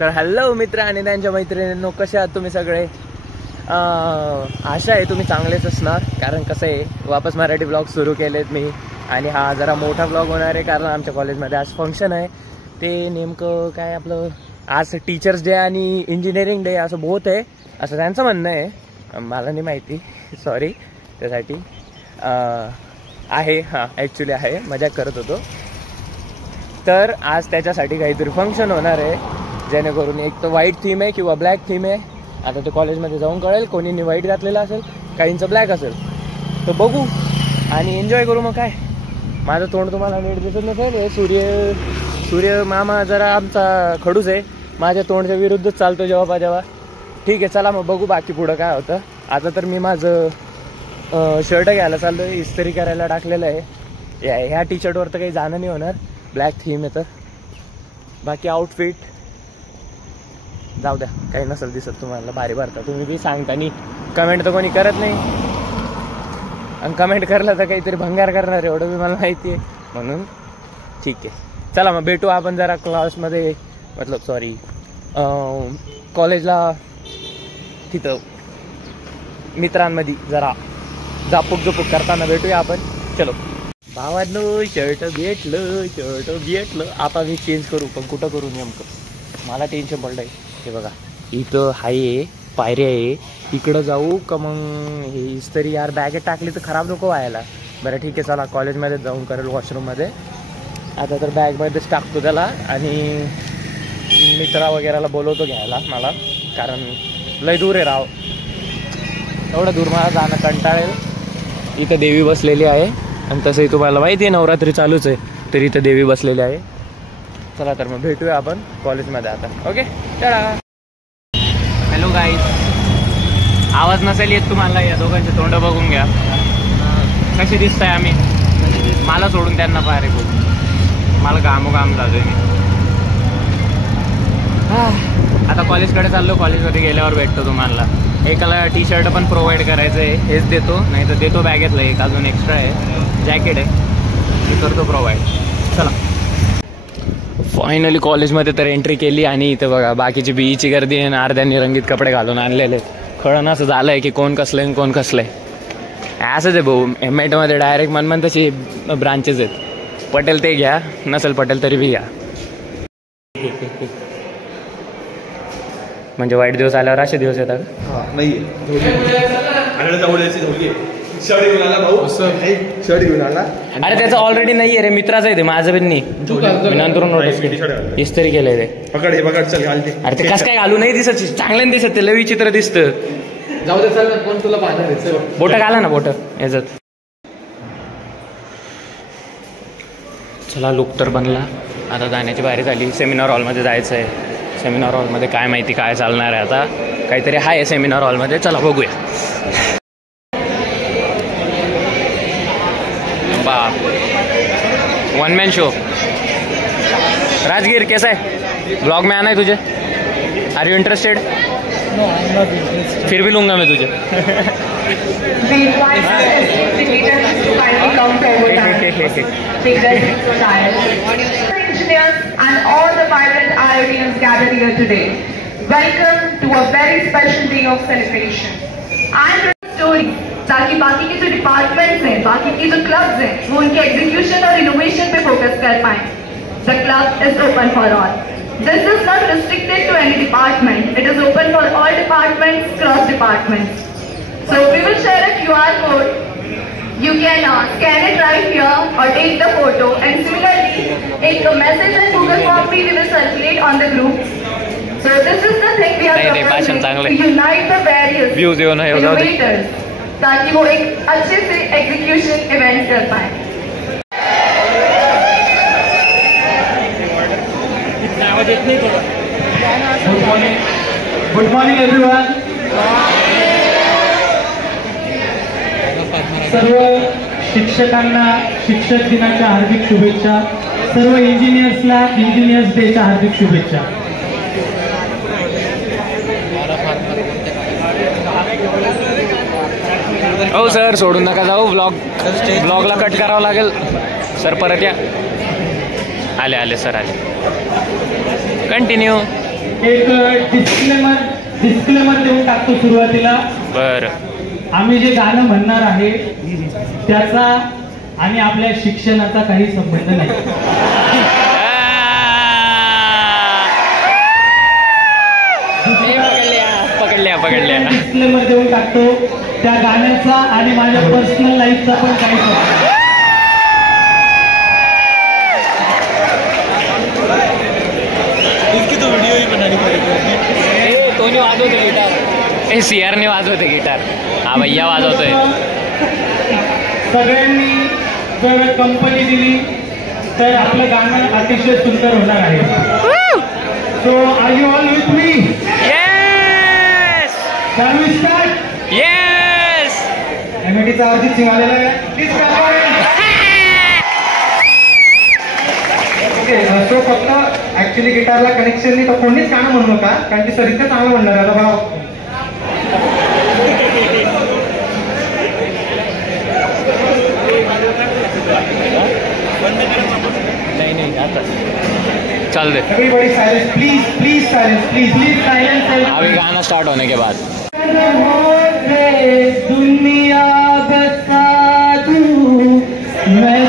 तर हॅलो मित्र आणि त्यांच्या मैत्रिणींनो, कसे आहात तुम्ही सगळे? आशा आहे तुम्ही चांगलेच असणार, कारण कसं आहे वापस मराठी ब्लॉग सुरू केलेत मी. आणि हा जरा मोठा ब्लॉग होणार आहे, कारण आमच्या कॉलेजमध्ये आज फंक्शन आहे. ते नेमकं काय आपलं आज टीचर्स डे आणि इंजिनिअरिंग डे असं बहुत आहे, असं त्यांचं म्हणणं आहे. मला नाही माहिती, सॉरी त्यासाठी. आहे, हां ॲक्च्युली आहे, मजाक करत होतो. तर आज त्याच्यासाठी काहीतरी फंक्शन होणार आहे, जेणेकरून एक तर व्हाईट थीम आहे किंवा ब्लॅक थीम आहे. आता ते कॉलेजमध्ये जाऊन कळेल, कोणींनी व्हाईट घातलेलं असेल, काहींचं ब्लॅक असेल. तर बघू आणि एन्जॉय करू. मग काय, माझं तोंड तुम्हाला नीट दिसत नसेल, सूर्य मामा जरा आमचा खडूस आहे, माझ्या तोंडच्या विरुद्धच चालतो जेव्हा. ठीक आहे, चला मग बघू बाकी पुढं काय होतं. आता तर मी माझं शर्ट घ्यायला चाललो आहे, इस्त्री करायला टाकलेलं आहे. ह्या टी शर्टवर तर काही जाणं नाही होणार, ब्लॅक थीम आहे. तर बाकी आउटफिट जाऊ द्या, काही नसेल दिसत तुम्हाला भारी भरता. तुम्ही बी सांगता नाही, कमेंट तर कोणी करत नाही, आणि कमेंट करलं तर काहीतरी भंगार करणार एवढं बी मला माहिती आहे. म्हणून ठीक आहे, चला मग भेटू आपण जरा क्लासमध्ये, कॉलेजला, तिथं मित्रांमध्ये जरा झापूक करताना भेटूया आपण. चलो भावांनो, शर्ट भेटलं. आता मी चेंज करू, पण कुठं करू नेमकं, मला टेन्शन पडलं आहे. हे बघा, इथं आहे पायऱ्या आहे, इकडं जाऊ का मग हे इस्त्री यार बॅगेत टाकली तर खराब नको व्हायला. बरं ठीक आहे, चला कॉलेजमध्ये जाऊन करेल वॉशरूममध्ये. आता तर बॅगमध्येच टाकतो त्याला, आणि मित्रा वगैरेला बोलवतो घ्यायला मला, कारण लय दूर आहे राव, एवढं दूर मला जाणं कंटाळेल. इथं देवी बसलेली आहे, आणि तसंही तुम्हाला माहिती आहे नवरात्री चालूच आहे, तर इथं देवी बसलेली आहे. चला तर मग भेटूया आपण कॉलेजमध्ये आता. ओके, चला. हॅलो गाईज, आवाज नसेल येत तुम्हाला, या दोघांचे तोंड बघून घ्या कसे दिसताय आम्ही. मला सोडून त्यांना पाहारे खूप, मला घामोघाम जातोय मी. आता कॉलेजकडे चाललो, कॉलेजमध्ये गेल्यावर भेटतो तुम्हाला. एकाला टी शर्ट पण प्रोव्हाइड करायचं आहे, हेच देतो, नाही तर देतो बॅगेतलं एक अजून एक्स्ट्रा आहे, जॅकेट आहे, मी करतो प्रोव्हाइड. चला, फायनली कॉलेजमध्ये तर एंट्री केली, आणि इथं बघा बाकीची बीईची गर्दी आहे, अर्ध्यांनी रंगीत कपडे घालून आणलेले. कळण असं झालं आहे की कोण कसलं आहे कोण कसलं आहे. असंच आहे भाऊ, एमएडमध्ये डायरेक्ट मनमन तशी ब्रांचेस आहेत. पटेल ते घ्या, नसेल पटेल तरी बी घ्या. म्हणजे वाईट दिवस आल्यावर असे दिवस येतात. अरे त्याचं ऑलरेडी नाही आहे रे, मित्राचं आहे ते, माझं पण नाही. नंतर नोटीस केली, इस्त्री केलंय ते. अरे ते कसं काय घालू नाही दिसत, चांगल्याने दिसत, ते लय विचित्र दिसतं. जाऊ दे, चल कोण तुला पाहणार. बोटं घाला ना, बोटं याच्यात. चला, लुक तर बनला, आता जाण्याची बारी झाली. सेमिनार हॉलमध्ये जायचं आहे. सेमिनार हॉलमध्ये काय माहिती काय चालणार आहे, आता काहीतरी आहे सेमिनार हॉलमध्ये. चला बघूया. One man show. राजगीर कैसा है, ब्लॉग में आना है तुझे? Are you interested? फिर भी लूंगा मैं तुझे. And all the vibrant IITians gathered here today. Welcome to a very special day of celebration. And stories ताकि बाकी के जो डिपार्टमेंट्स हैं, बाकी के जो क्लब्स हैं, वो उनके एग्जीक्यूशन और इनोवेशन पे फोकस कर पाएं. The club is open for all. This is not restricted to any department. It is open for all departments, cross departments. So we will share a QR code. You can scan it right here or take the photo, and similarly, a message and Google form we will circulate on the group. So this is the thing we are proposing to unite the various innovators, ताकि वो एक अच्छे से execution event कर पाए. Good morning everyone. सर्व शिक्षकांना शिक्षक दिनाच्या हार्दिक शुभेच्छा. सर्व इंजिनियर्सला इंजिनियर्स डेच्या हार्दिक शुभेच्छा. हो सर, सोडून नका जाऊ, ब्लॉगला कट करावं लागेल सर. परत या, आले सर, आले. कंटिन्यू. एक डिस्क्लेमर देऊन टाकतो सुरुवातीला. बर. आम्ही जे गाणं म्हणणार आहे त्याचा आणि आपल्या शिक्षणाचा काही संबंध नाही. पकडल्या. डिस्क्लेमर देऊन टाकतो. त्या गाण्याचा आणि माझ्या पर्सनल लाईफचा पण काही संबंध. कोणी वाजवते गिटार? CR ने वाजवते गिटार. हा भैया वाजवतोय. सगळ्यांनी जर कंपनी दिली तर आपलं गाणं अतिशय सुंदर होणार आहे. So R you all with me? Yes. Can we start? Yes. एमएटीचा Arijit Singh आलेला आहे. Please okay. सो फक्त ऍक्च्युली गिटारला कनेक्शन नाही तर कोणीच गाणं म्हणू नका कारण की सर इतकं चांगलं म्हणणार आता भाव. नहीं आता चल दे. Everybody silence please. Please silence. Please silence. अभी गाना स्टार्ट होने के बाद. दुनिया बता दूं मैं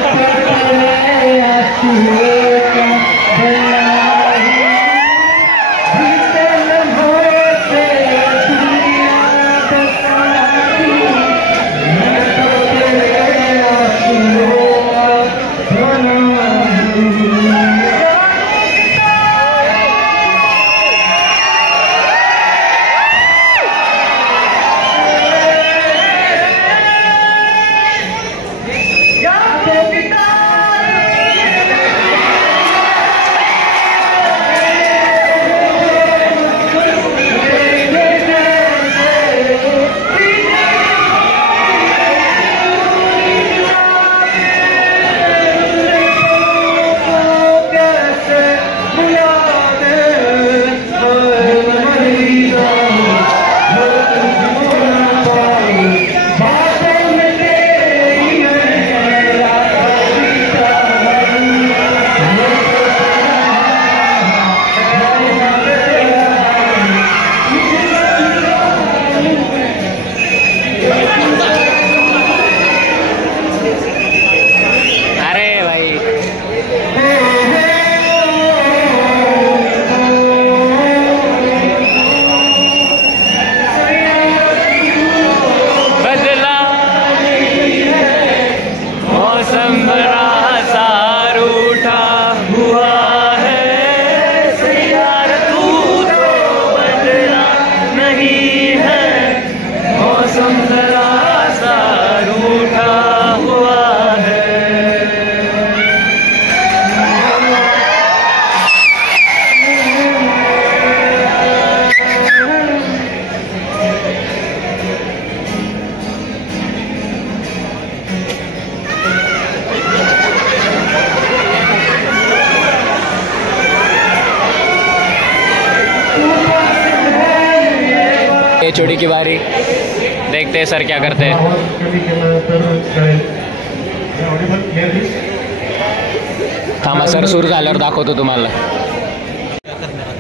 चोड़ी की बारी. देखते हैं सर क्या करते हैं. थांबा सर सुरू झाल्यावर दाखवतो तुम्हाला.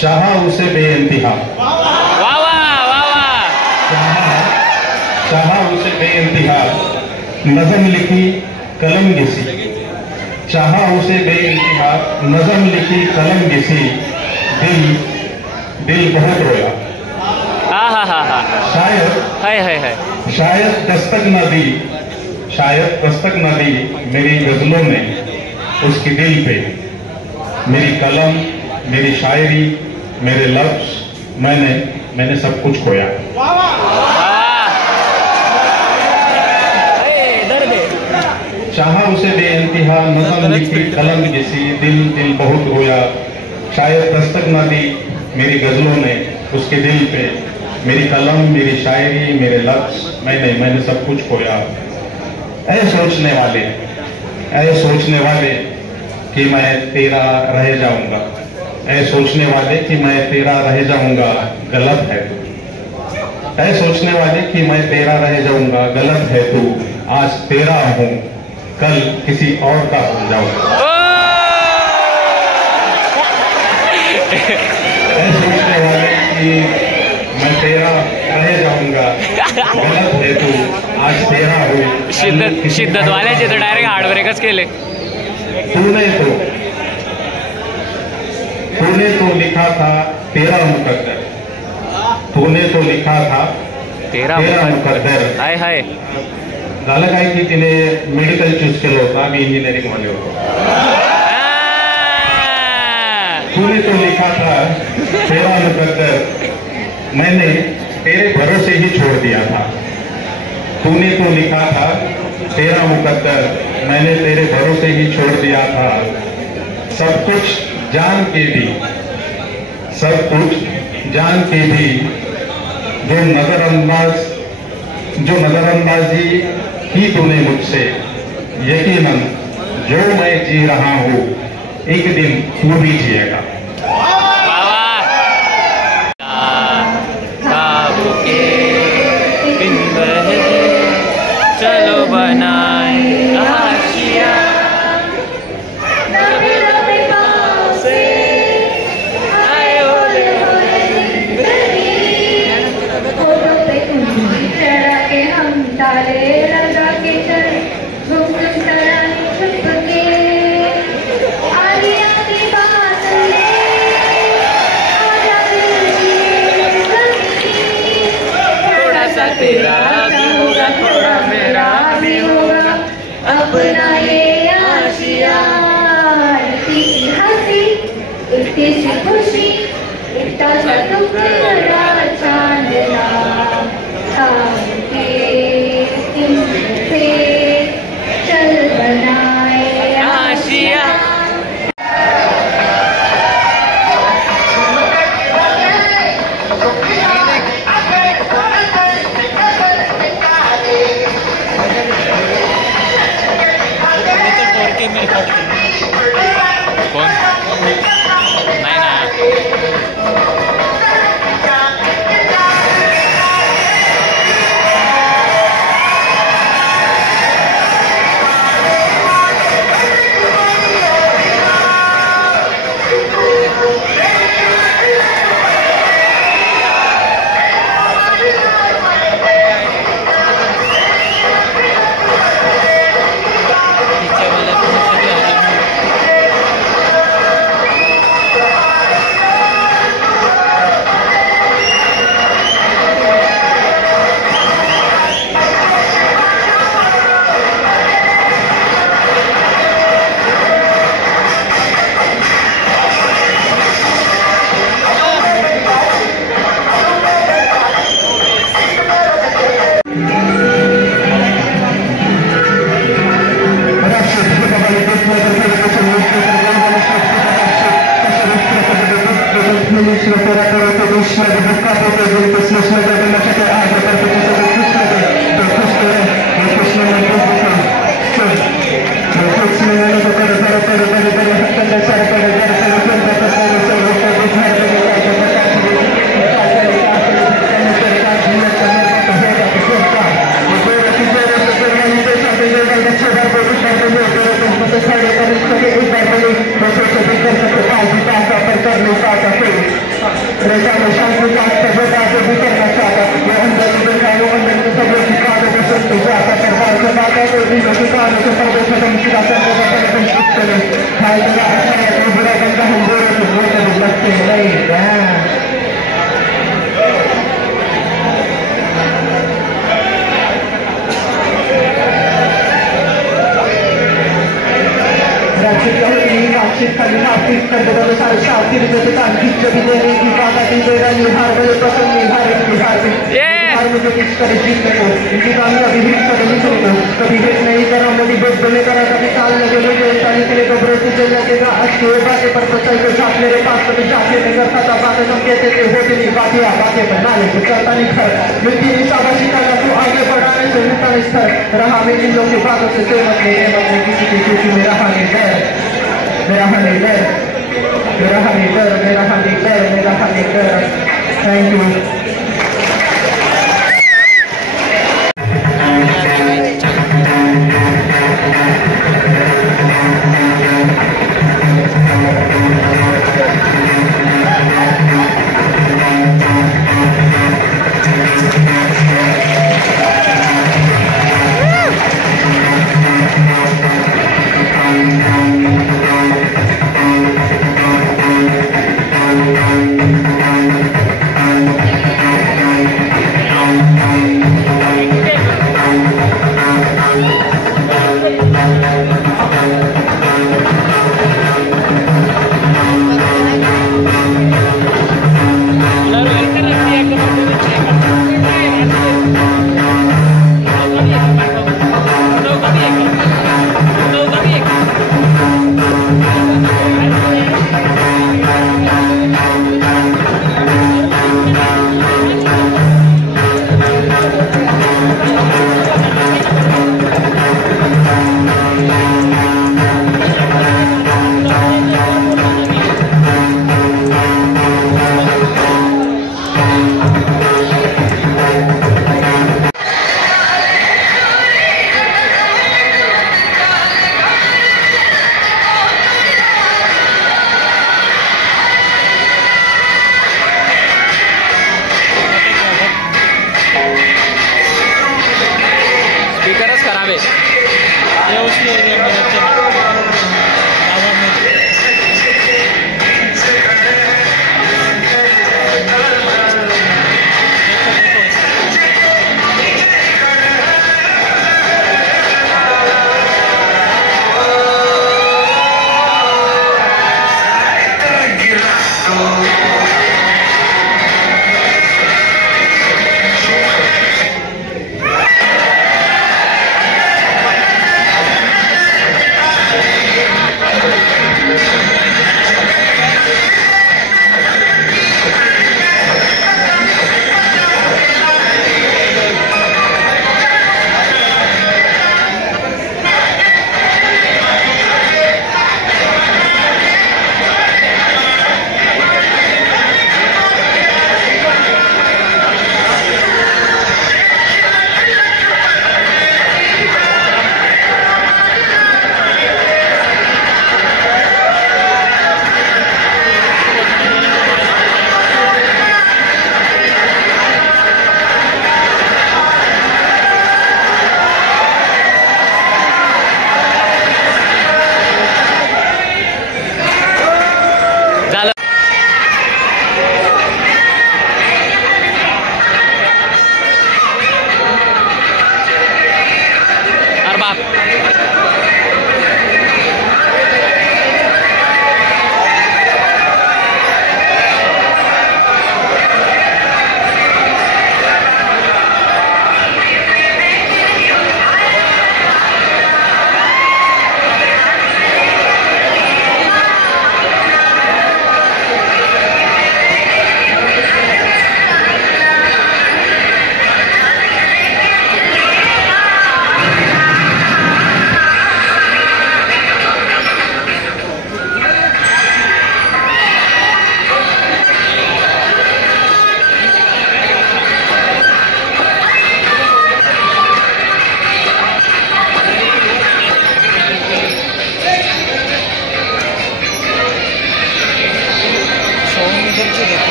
चाहा उसे बेइंतहा. वा वा वा वा. चाहा उसे बेइंतहा नज़म लिखी कलम घिसी. चाहा उसे बेइंतहा नज़म लिखी कलम घिसी. दिल बहुत रोया. हा. शायद दस्तक न दी. शायद दस्तक न दी मेरी गजलों ने उसके दिल पे. मेरी कलम, मेरी शायरी, मेरे लफ्ज, मैंने सब कुछ खोया. चाहा उसे बेइंतहा नज़म लिखी कलम जैसी. दिल बहुत रोया. शायद दस्तक न दी मेरी गजलों ने उसके दिल पे. मेरी कलम, मेरी शायरी, मेरे लफ्ज, मैंने सब कुछ खोया. ऐ सोचने वाले कि मैं तेरा रह जाऊंगा. ऐ सोचने वाले कि मैं तेरा रह जाऊंगा गलत है. ऐ सोचने वाले कि मैं तेरा रह जाऊंगा गलत है. तू आज तेरा हूं कल किसी और का हो जाऊंगा. ऐ सोचने कि मैं तेरा रह जाऊंगा, गलत है तू, आज तेरा हूँ। शिद्दत वाल्याचे तर डायरेक्ट हार्डब्रेकच केले। तूने तो लिखा था तेरा मुकद्दर, तूने तो लिखा था तेरा मुकद्दर। हाय हाय, झालं काय की तिने मेडिकल चूज केलं होतं, आम्ही इंजिनिअरिंग मध्ये होतो। तूने तो लिखा था तेरा मुकद्दर, मैंने तेरे भरोसे ही छोड़ दिया था। तूने तो लिखा था तेरा मुकद्दर, मैंने तेरे भरोसे ही छोड़ दिया था। सब कुछ जान के भी, सब कुछ जान के भी जो नजरअंदाजी की तूने मुझसे, यकीनन जो मैं जी रहा हूँ एक दिन तू भी जिएगा। चलो बनाए आशिया, हम ताले लगा के चल घूम छुप के आलिया की बात ले, आजा थोड़ा सा तेरा भी होगा, थोड़ा मेरा भी होगा, अपना ये आशिया। इतनी सी हंसी, इतनी सी खुशी, इतना सा टुकड़ा चांदना, चल बनाए आशिया। कौन नाही ना, रहा मैं इन लोगों की बातों से सहमत नहीं किसी की, क्योंकि मेरा हानि डर, मेरा हानि डर, मेरा हानि डर, मेरा हानि डर, मेरा हानि डर। Thank you.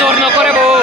जोर नको रे भाऊ.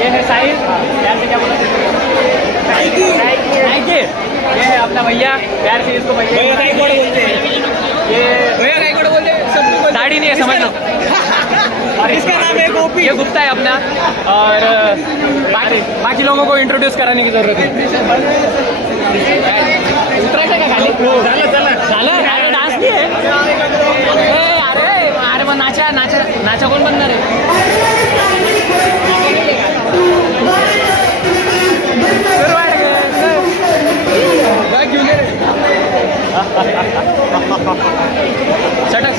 ये है साहिल, प्यार से क्या बोला? ये है अपना भैया, प्यार से इसको भैया बोलते हैं। ये भैया रायगढ़ बोलते हैं, सब दाढ़ी नहीं है समझ लो। और इसका नाम है गोपी, ये गुप्ता है अपना। और बाकी लोगों को इंट्रोड्यूस कराने की जरूरत है। अरे डांस नहीं है अरे मग नाचा कोण बनणार आहे? सटक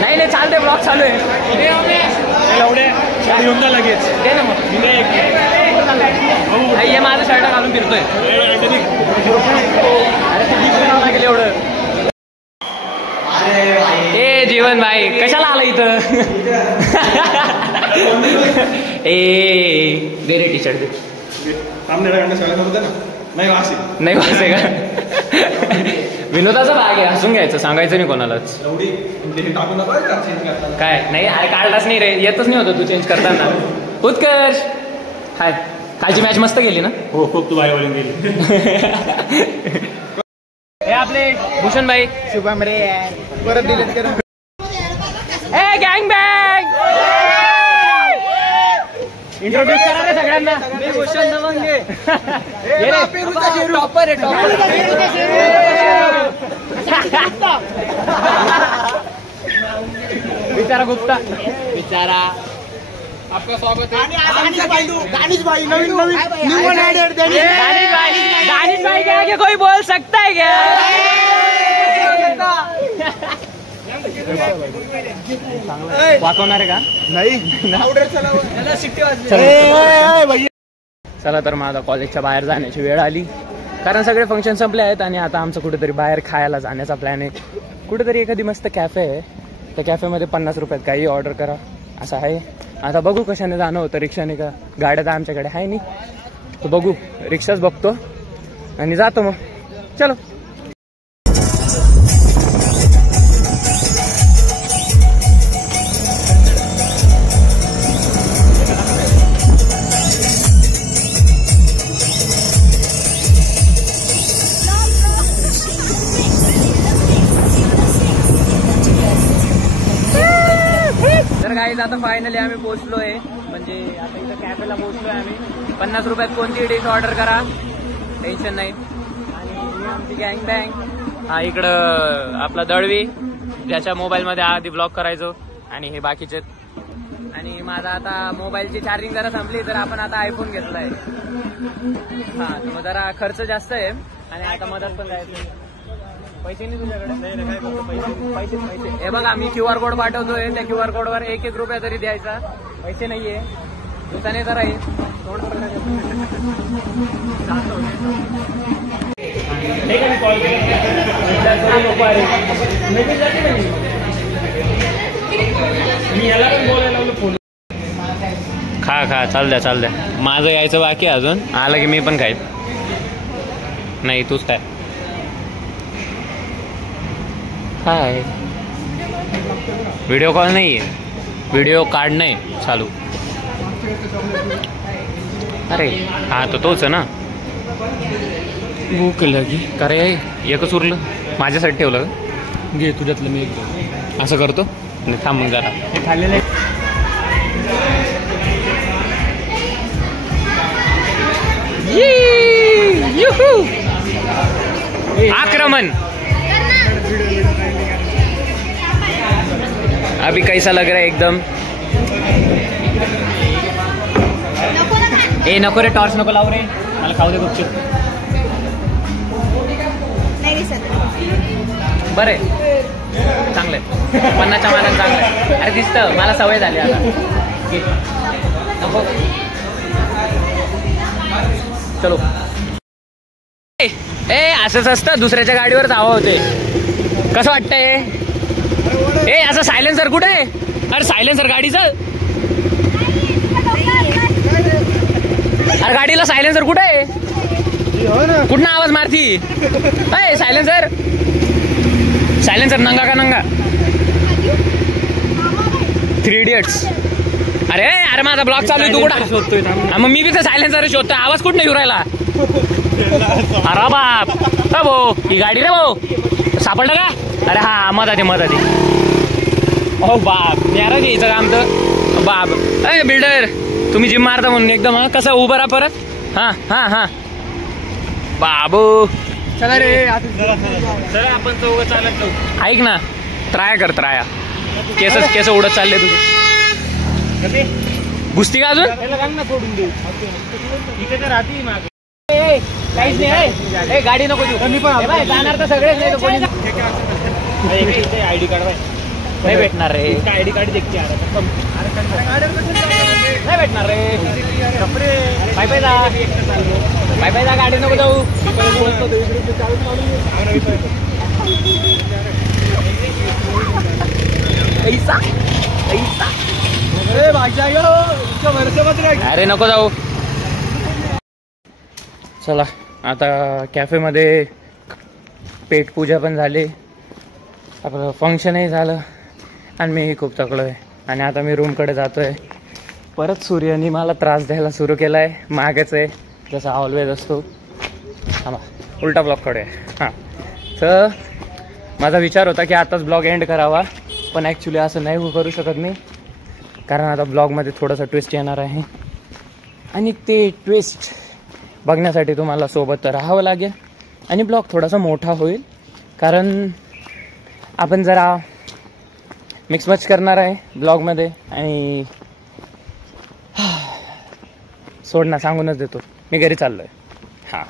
नाही चालते, ब्लॉग चालू आहे लगेच ते ना मग ये माझं शर्ट घालून फिरतोय एवढं. ए जीवन भाई कशाला आला इथं? ए दे रे टी शर्ट दे. नाही वासे का? विनोदाचा भाग आहे, हसून घ्यायचं, सांगायचं नाही कोणालाच. काय नाही काढलाच नाही रे, येतच नाही होतं तू चेंज करताना. उत्कर्ष हाय, कालची मॅच मस्त गेली ना? हो खूप तू भाई गेली. हे आपले भूषण भाई, शुभम रे परत डिलीट कर. ए गँग बँग इंट्रोड्यूस करा रे सगळ्यांना. मी भूषण नवंगे, टॉपर आहे टॉपर. बिचारा गुप्ता बिचारा. आपका स्वागत है. दानिश भाई नवीन दानिश भाई के आगे कोई बोल सकता है क्या? वाकवणार आहे का? चला तर मग आता कॉलेजच्या बाहेर जाण्याची वेळ आली, कारण सगळे फंक्शन संपले आहेत आणि आता आमचं कुठेतरी बाहेर खायला जाण्याचा प्लॅन आहे. कुठेतरी एखादी मस्त कॅफे आहे, त्या कॅफेमध्ये 50 रुपयात काही ऑर्डर करा असं आहे. आता बघू कशाने जाणं होतं, रिक्षाने का गाड्या तर आमच्याकडे आहे नाही, तर बघू रिक्षाच बघतो आणि जातो मग. चलो. तर गाईज आता फायनली आम्ही पोहोचलोय, म्हणजे आता इथं कॅफेला पोहोचलोय आम्ही. 50 रुपयात कोणती डिश ऑर्डर करा, टेन्शन नाही. आणि ही आमची गँग बँग. हा इकडं आपला दळवी, ज्याच्या मोबाईलमध्ये आधी ब्लॉक करायचो, आणि हे बाकीचे. आणि माझा आता मोबाईलची चार्जिंग जरा संपली, तर आपण आता आयफोन घेतलाय. हा तर मग जरा खर्च जास्त आहे, आणि आता मदत पण जायचं. पैसे नाही तुझ्याकडे? पैसे हे बघा, मी QR कोड पाठवतोय, त्या QR कोडवर 1-1 रुपया तरी द्यायचा. पैसे नाहीये, दुकाने जरा आहे. खा खा, चाल द्या. माझं यायचं बाकी अजून, आलं की मी पण खाईन. नाही तूच काय. हाय. व्हिडिओ कॉल नाही आहे, व्हिडिओ कार्ड नाही चालू. अरे हा तो तोच आहे ना. भूक लगी का रे, एकच उरलं माझ्यासाठी ठेवलं का? घे तुझ्यातलं मी एक असं करतो. आणि थांब मग जरा हे खाल्लेलं आक्रमण. अभी कैसा लग रहा है एकदम? ए नको रे, टॉर्च नको लावू रे, मला खाऊ दे गुपचूप. बरे चांगलंय, 50च्या मानानं चांगलंय. अरे दिसतं, मला सवय झाली आता. नको चलो. ए असंच असतं, दुसऱ्याच्या गाडीवर जावं होते. कसं वाटतंय? ए असं सायलेन्सर कुठे आहे? अरे सायलेन्सर गाडीचं, अरे गाडीला सायलेन्सर कुठे आहे? कुठं आवाज मारती? अय सायलेन्सर नंगा का नंगा? 3 इडियट्स. अरे माझा ब्लॉग चालू आहे, तू कुठं शोधतोय? मग मी बी तर सायलेन्सर शोधतोय, आवाज कुठं नाही येऊ राहिला? अरे बाप, भाऊ ही गाडी रे भाऊ, सापडलं का? अरे हा मधाते. ओ बाप, यार घ्यायचं काम तर बाप. अय बिल्डर, तुम्ही जिम मारता म्हणून एकदम. हा कसं उभं राहा परत. हा बाबू चला रे, चला आपण चौघ चालत जाऊ. ऐक ना, ट्राय कर. केस उडत चालले तुझे. गुस्ती का अजून? सोडून देऊ इथे तर राहते मागे. काहीच नाही, गाडी नको देऊ. मी पण जाणार तर सगळेच नाही, कोणी आयडी कार्ड नाही भेटणार रे. आयडी कार्ड देखते नाही भेटणार रे. बाय जा, गाडी नको जाऊ. अरे नको जाऊ. चला आता कॅफेमध्ये पेटपूजा पण झाली, आपलं फंक्शनही झालं, आणि मीही खूप थकलोय. आणि आता मी रूमकडे जातोय. परत सूर्याने मला त्रास द्यायला सुरू केला आहे, मागच आहे जसा ऑलवेज असतो. हां उलटा ब्लॉग कडे. हां तर माझा विचार होता की आताच ब्लॉग एंड करावा, पण ॲक्च्युली असं नाही करू शकत मी, कारण आता ब्लॉगमध्ये थोडासा ट्विस्ट येणार आहे, आणि ते ट्विस्ट बघण्यासाठी तुम्हाला सोबत राहावं लागेल. आणि ब्लॉग थोडासा मोठा होईल, कारण आपण जरा मिक्समच करणार आहे ब्लॉगमध्ये. आणि सोडणं सांगूनच देतो, मी घरी चाललो आहे. हां,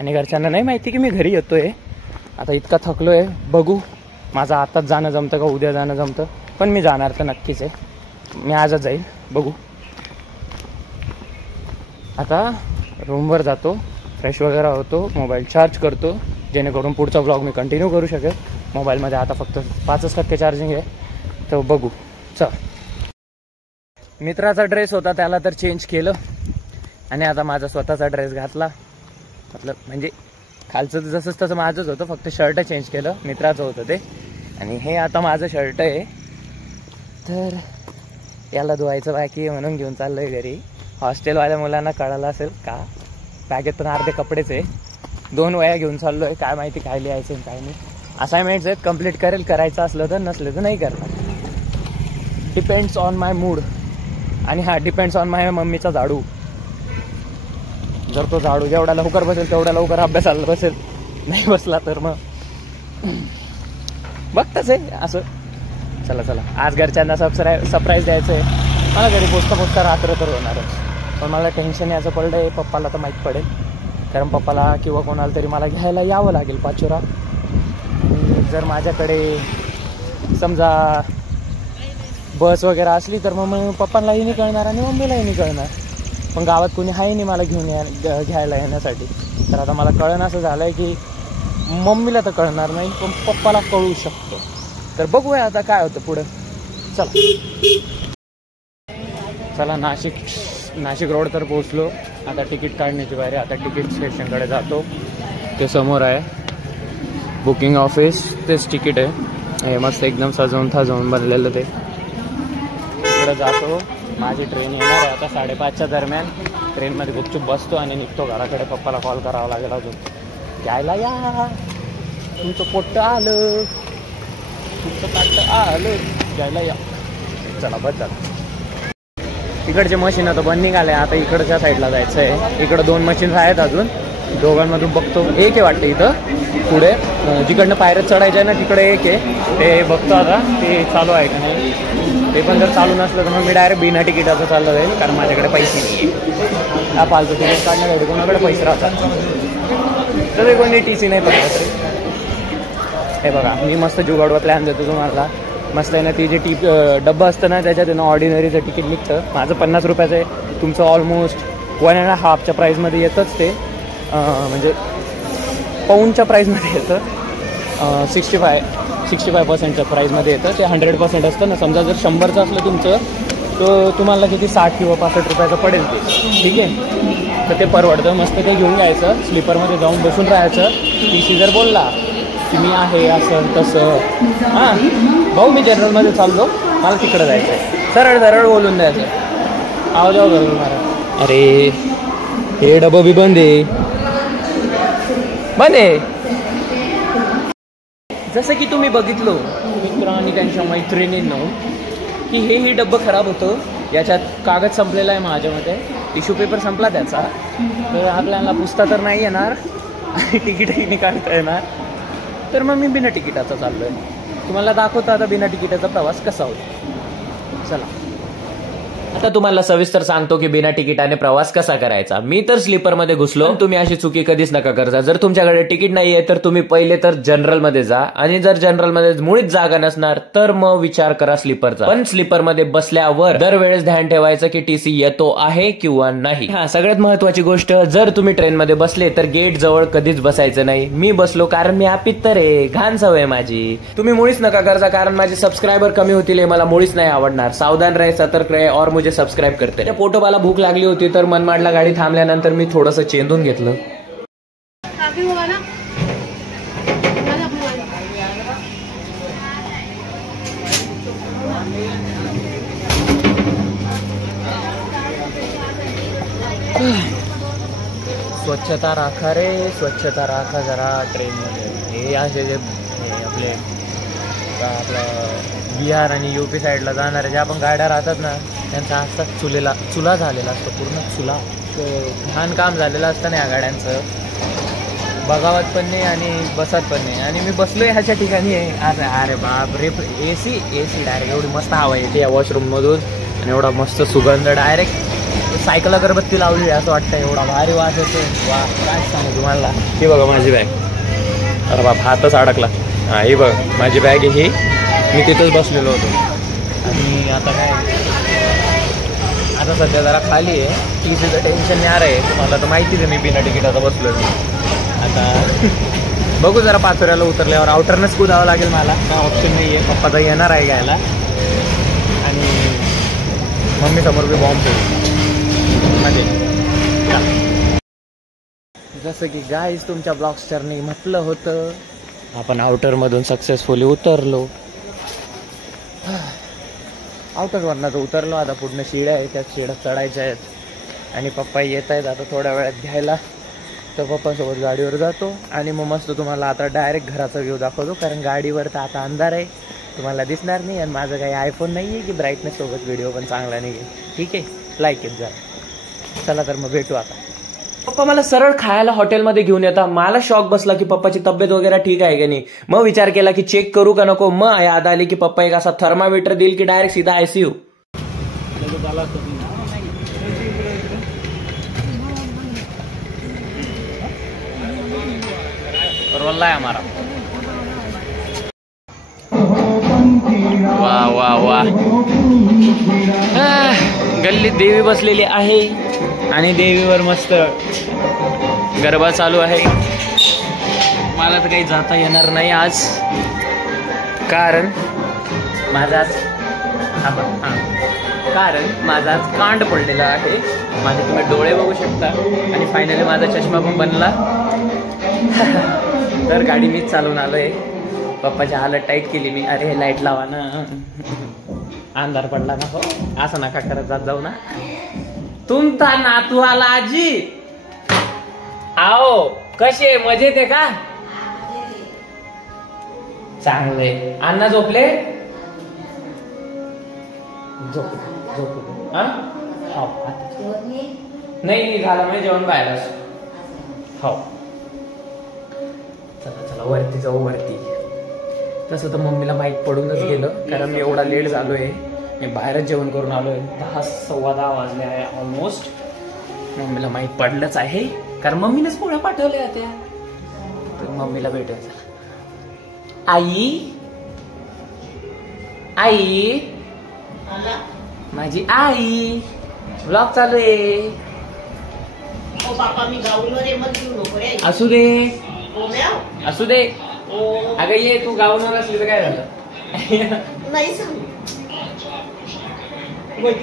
आणि घरच्यांना नाही माहिती की मी घरी येतो आहे. आता इतका थकलो आहे, बघू माझं आताच जाणं जमतं का उद्या जाणं जमतं, पण मी जाणार तर नक्कीच आहे. मी आजच जाईल, बघू. आता रूमवर जातो, फ्रेश वगैरे होतो, मोबाईल चार्ज करतो, जेणेकरून पुढचा ब्लॉग मी कंटिन्यू करू शकेल. मोबाईलमध्ये आता फक्त 5% चार्जिंग आहे, तर बघू. चल, मित्राचा ड्रेस होता त्याला तर चेंज केलं आणि आता माझा स्वतःचा ड्रेस घातला. म्हणजे खालचं जसंच तसं माझंच होतं, फक्त शर्ट चेंज केलं, मित्राचं होतं ते. आणि हे आता माझं शर्ट आहे, तर याला धुवायचं बाकी म्हणून घेऊन चाललो आहे घरी. हॉस्टेलवाल्या मुलांना कळालं असेल का, बॅगेतून अर्धे कपडेच आहे. 2 वह्या घेऊन चाललो आहे, काय माहिती काय लिहायचं काय नाही. असाइनमेंट्स आहेत, कंप्लीट करेल, करायचं असलं तर, नसलं तर नाही करणार. Depends on my mood. आणि हा डिपेंड्स ऑन माय मम्मीचा झाडू. जर तो झाडू जेवढा लवकर बसेल तेवढा लवकर अभ्यासाला बसेल, नाही बसला तर मग बघतच आहे असं. चला चला, आज घरच्यांना सरप्राईज द्यायचं आहे. मला घरी पोचता रात्र तर होणारच, पण मला टेन्शन याचं पडलं आहे. पप्पाला तर माहीत पडेल, कारण पप्पाला किंवा कोणाला तरी मला घ्यायला यावं लागेल पाचोरा. आणि जर माझ्याकडे समजा बस वगैरे असली तर मग पप्पांनाही नाही कळणार आणि मम्मीलाही नाही कळणार. पण गावात कोणी आहे नाही मला घ्यायला येण्यासाठी. तर आता मला कळण असं झालं आहे की मम्मीला तर कळणार नाही, पण पप्पाला कळू शकतो. तर बघूया आता काय होतं पुढं. चला नाशिक रोड तर पोहोचलो. आता तिकीट काढण्याची बाहेर. आता तिकीट स्टेशनकडे जातो, ते समोर आहे बुकिंग ऑफिस, तेच तिकीट आहे. हे मस्त एकदम सजवून बनलेलं ते. तिकडे जातो. माझी ट्रेन येणार आहे आता 5:30च्या दरम्यान. ट्रेनमध्ये गुपचूप बसतो आणि निघतो घराकडे. पप्पाला कॉल करावा लागेल अजून, यायला या, तुमचं पोट्ट आलं, तुमचं ताट आलं, यायला या. चला बस झालं. इकडचे मशीन आता बंद निघाले. आता इकडच्या साईडला जायचं आहे. इकडं 2 मशीन्स आहेत अजून, दोघांमधून बघतो. एक आहे वाटतं इथं पुढे, जिकडनं पायऱ्यात चढायचं आहे ना तिकडे एक आहे, ते बघतो आता ते चालू आहे का नाही. ते पण जर चालू नसलं तर मग मी डायरेक्ट बिना तिकिटाचं चाललं जाईल, कारण माझ्याकडे पैसे नाही आहे. हा फालतू तिकीट काढण्यासाठी कोणाकडे पैसे राहतात, तर कोणी TC नाही पडलं तरी. हे बघा, मी मस्त जुगाडवा प्लॅन देतो तुम्हाला. मस्त आहे ना, ती जे डब्बा असतं ना त्याच्यात ना ऑर्डिनरीचं तिकीट निघतं. माझं 50 रुपयाचं आहे, तुमचं ऑलमोस्ट 1.5च्या प्राईजमध्ये येतंच ते. म्हणजे पाऊनच्या प्राईजमध्ये येतं. 65% प्राईजमध्ये येतं ते. 100% असतं ना. समजा जर 100चं असलं तुमचं, तर तुम्हाला किती 60 किंवा 65 रुपयाचं पडेल ते. ठीक आहे, तर ते परवडतं. मस्त ते घेऊन घ्यायचं, स्लीपरमध्ये जाऊन बसून राहायचं. TC जर बोलला की मी आहे असं तसं, हां भाऊ मी जनरलमध्ये चाललो, मला तिकडं जायचं आहे, सरळ बोलून द्यायचं. आवाज करून मारा. अरे हे डबं बी बंद आहे. जसं की तुम्ही बघितलं मित्र आणि त्यांच्या मैत्रिणींनो, की हे डब्बं खराब होतं. याच्यात कागद संपलेला आहे माझ्यामध्ये, टिश्यू पेपर संपला त्याचा. तर आपल्याला पुसता तर नाही येणार आणि तिकीटही नाही काढता येणार. तर मग मी बिना तिकिटाचा चाललो आहे. तुम्हाला दाखवतो आता बिना तिकिटाचा प्रवास कसा होतो. चला, आता तुम्हाला सविस्तर सांगतो की बिना तिकिटाने प्रवास कसा करायचा. मी तर स्लीपरमध्ये घुसलो. तुम्ही अशी चुकी कधीच नका करता. जर तुमच्याकडे तिकीट नाहीये तर तुम्ही पहिले तर जनरलमध्ये जा, आणि जर जनरलमध्ये मुळीच जागा नसणार तर मग विचार करा स्लीपरचा. पण स्लीपरमध्ये बसल्यावर दरवेळेस ध्यान ठेवायचं की TC येतो आहे किंवा नाही. हा सगळ्यात महत्वाची गोष्ट, जर तुम्ही ट्रेनमध्ये बसले तर गेट जवळ कधीच बसायचं नाही. मी बसलो कारण मी अपित्त रे, घाण सवय माझी. तुम्ही मुळीच नका करता, कारण माझे सबस्क्रायबर कमी होतील, हे मला मुळीच नाही आवडणार. सावधान रहे, सतर्क रहे और मुझे सबस्क्राईब करते. त्या पोटोबाला भूक लागली होती तर मनमाडला गाडी थांबल्यानंतर मी थोडंसं चेंदून घेतलं. स्वच्छता राखा रे, स्वच्छता राखा जरा ट्रेनमध्ये. हे असे जे आपले बिहार आणि UP साईडला जाणारे ज्या पण गाड्या राहतात ना, त्यांचा असतात चुला झालेला असतो, पूर्ण चुला. छान काम झालेलं असतं ना या गाड्यांचं. बघावत पण नाही आणि बसत पण नाही. आणि मी बसलो आहे ह्याच्या ठिकाणी आहे. अरे बाप रे, AC डायरेक्ट एवढी मस्त हवा येते या वॉशरूममधून, आणि एवढा मस्त सुगंध. डायरेक्ट सायकल अगरबत्ती लावली असं वाटतं, एवढा भारी वास येतो. वा, काय सांगू तुम्हाला. हे बघा माझी बॅग. अरे बाप, हातच अडकला. हा ही बघ माझी बॅग आहे ही, मी तिथंच बसलेलो होतो. आणि आता काय, आता सध्या जरा खाली आहे, टीसीचं टेन्शन नाही आ रहा आहे. तुम्हाला तर माहितीच आहे मी बिना तिकिटाचा बसलो मी. आता बघू जरा पाचोऱ्याला उतरल्यावर आउटरनच कुदावं लागेल मला, काय ऑप्शन नाही आहे. पप्पा तर येणार आहे घ्यायला आणि मम्मी समोर बी बॉम्ब फोडू म्हणजे. जसं की गाईज तुमच्या ब्लॉग्सटरनी म्हटलं होतं, आपण आउटरमधून सक्सेसफुली उतरलो. आउटरवरनं तर उतरलो. आता पुढनं शिड्या आहे, त्या शिड्या चढायच्या आहेत आणि पप्पा येत आहेत आता थोड्या वेळात घ्यायला. तर पप्पासोबत गाडीवर जातो आणि मग मस्त तुम्हाला आता डायरेक्ट घराचा व्ह्यू दाखवतो, कारण गाडीवर तर आता अंधार आहे, तुम्हाला दिसणार नाही. आणि माझं काही आयफोन नाही आहे की ब्राईटनेस सोबत व्हिडिओ पण चांगला नाही आहे. ठीक आहे, लाईक इट जरा. चला तर मग भेटू आता. पप्पा मला सरळ खायला हॉटेलमध्ये घेऊन येतात. मला शॉक बसला की पप्पाची तब्येत वगैरे ठीक आहे की नाही. मग विचार केला की चेक करू का नको. मग याद आली की पप्पा एक असा थर्मामीटर देईल की डायरेक्ट सीधा ICU. रोल्ला है हमारा. वा वा वा. गल्लीत देवी बसलेली आहे आणि देवीवर मस्त गरबा चालू आहे. मला तर काही जाता येणार नाही आज, कारण माझा कांड पडलेला आहे. माझे तुम्ही डोळे बघू शकता आणि फायनली माझा चष्मा पण बनला. तर गाडी मीच चालवून आलोय. पप्पाची हालत टाईट केली मी. अरे लाईट लावा ना, अंधार पडला ना. हो असं नका करत जात जाऊ ना. तुमचा नातू आला आजी. आओ कसे मजेत आहे का? चांगले. अण्णा झोपले? झोपले. नाही झालं म्हणजे जेवण बाहेर. हो चला चला वरती जाऊ वरती. तसं तर मम्मीला माहीत पडूनच गेलं, कारण मी एवढा लेट झालोय. मी बाहेरच जेवण करून आलोय. 10 सव्वा 10 वाजले आहे ऑलमोस्ट. मम्मीला माहीत पडलंच आहे, कारण मम्मीनेच पोळ्या पाठवल्या होत्या. तर मम्मीला भेटायचं. आई आई माझी आई ब्लॉग चालू आहे. असू दे असू दे. अगं ये तू गावावर असली तर काय झालं.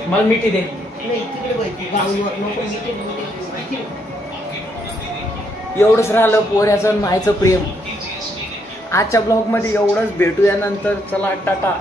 मला मिठी दे. एवढंच राहिलं पोऱ्याचं मायचं प्रेम. आजच्या ब्लॉग मध्ये एवढंच. भेटूया नंतर. चला टाटा.